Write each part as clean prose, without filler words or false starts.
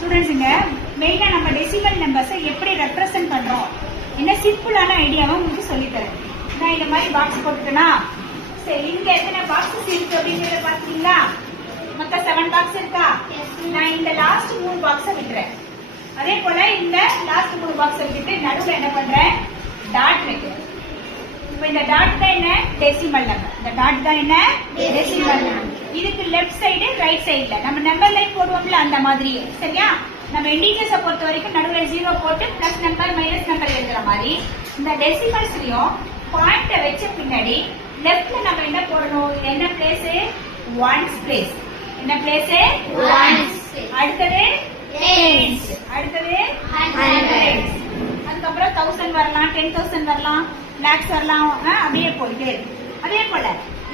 ஸ்டூடெண்ட்ஸுங்க மெயினா நம்ம டெசிமல் நம்பர்ஸை எப்படி ரெப்ரசென்ட் பண்றோம் என்ன சிம்பிளான ஐடியாவை உங்களுக்கு சொல்லித்தரேன். நான் இந்த மாதிரி பாக்ஸ் போட்டுட்டேனா, சரி இங்க எத்தனை பாக்ஸஸ் இருக்கு அப்படிங்கறத பாத்தீங்களா? மொத்தம் 7 பாக்ஸ் இருக்கா? நான் இந்த லாஸ்ட் 3 பாக்ஸை விட்டுறேன். அதே போல இந்த லாஸ்ட் 3 பாக்ஸை விட்டுட்டு நடுவில் என்ன பண்றேன், டாட் வைக்கிறேன். இப்போ இந்த டாட் தான் என்ன, டெசிமல் நம்பர். இந்த டாட் தான் என்ன, டெசிமல் நம்பர். இதுக்கு லெஃப்ட் சைடு ரைட் சைடுல நம்ம நம்பர் லைன் போடுவோம்ல அந்த மாதிரி. சரியா? நம்ம இன்டிஜர்ஸை பொறுத்த வரைக்கும் நடுவில் 0 போட்டு பிளஸ் நம்பர் மைனஸ் நம்பர் எழுதுற மாதிரி இந்த டெசிமல்ஸ்லயும் பாயிண்ட வச்ச பின்னாடி லெஃப்ட்ல நம்ம என்ன போடணும், என்ன பிளேஸ், ஒன்ஸ் பிளேஸ். என்ன பிளேஸ், ஒன்ஸ். அடுத்தது டென்ஸ், அடுத்தது ஹண்ட்ரட்ஸ், அதுக்கப்புறம் 1000 வரலாம், 10,000 வரலாம், லாக்ஸ் வரலாம், அப்படியே போயிட்டு. அதே போல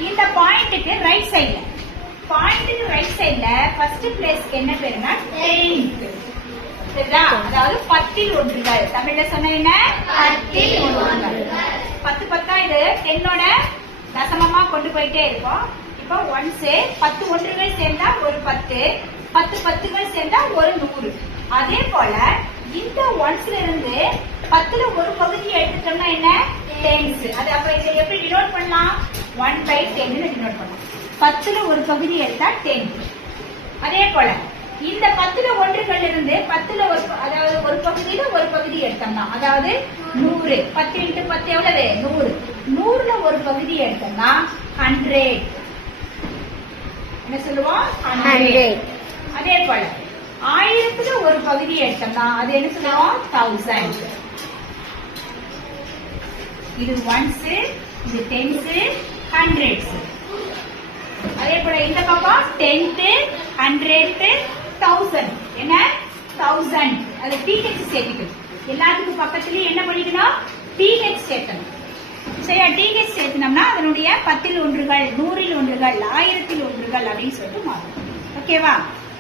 இந்த பாயிண்ட்டுக்கு ரைட் சைடுல, பாயிண்ட்டுக்கு ரைட் சைடுல ஃபர்ஸ்ட் பிளேஸ்க்கு என்ன பேருன்னா டென்த். சரிதா? அதாவது 10 ஒன்றுகள். தமிழ்ல சொன்ன என்ன, 10 ஒன்றுகள். 10 10 இது 10ஓட தசமமா கொண்டு போயிட்டே இருக்கும். இப்போ ஒன்ஸ் 10 ஒன்றுகள் சேர்ந்தா ஒரு 10, 10 10கள் சேர்ந்தா ஒரு 100. அதே போல இந்த ஒன்ஸ்ல இருந்து 10ல ஒரு பகுதி எடுத்துட்டோம்னா என்ன, டென்ஸ். அது அப்புறம் இதை எப்படி டினோட் பண்ணலாம், 1/10 டினோட் பண்ணலாம். 10ல ஒரு பகுதி எடுத்தா 10. அதே போல இந்த 10ல ஒன்றுகள் இருந்து 10ல ஒரு, அதாவது ஒரு பகுதியில ஒரு பகுதி எடுத்தோம்னா, அதாவது 100. 10 × 10 எவ்வளவு, 100. 100ல ஒரு பகுதி எடுத்தோம்னா 100. என்ன சொல்லுவோம், 100. அதே போல 1000ல ஒரு பகுதி எடுத்தோம்னா அது என்ன சொல்லுவோம், 1000. இது ஒன்ஸ், இது டென்ஸ், ஹண்ட்ரட்ஸ். அதே போல இந்த பக்கம் 10th, 100th, 1000. என்ன, 1000. அது TH சேர்த்துக்கணும். எல்லாத்துக்கும் பக்கத்துலயும் என்ன பண்ணிக்கணும், TH சேர்க்கணும். சரியா? TH சேர்த்தனோம்னா அதனுடைய 10ல் ஒன்றுகள், 100ல் ஒன்றுகள், 1000ல் ஒன்றுகள் அப்படின்னு சொல்லிட்டு மாறும். ஓகேவா?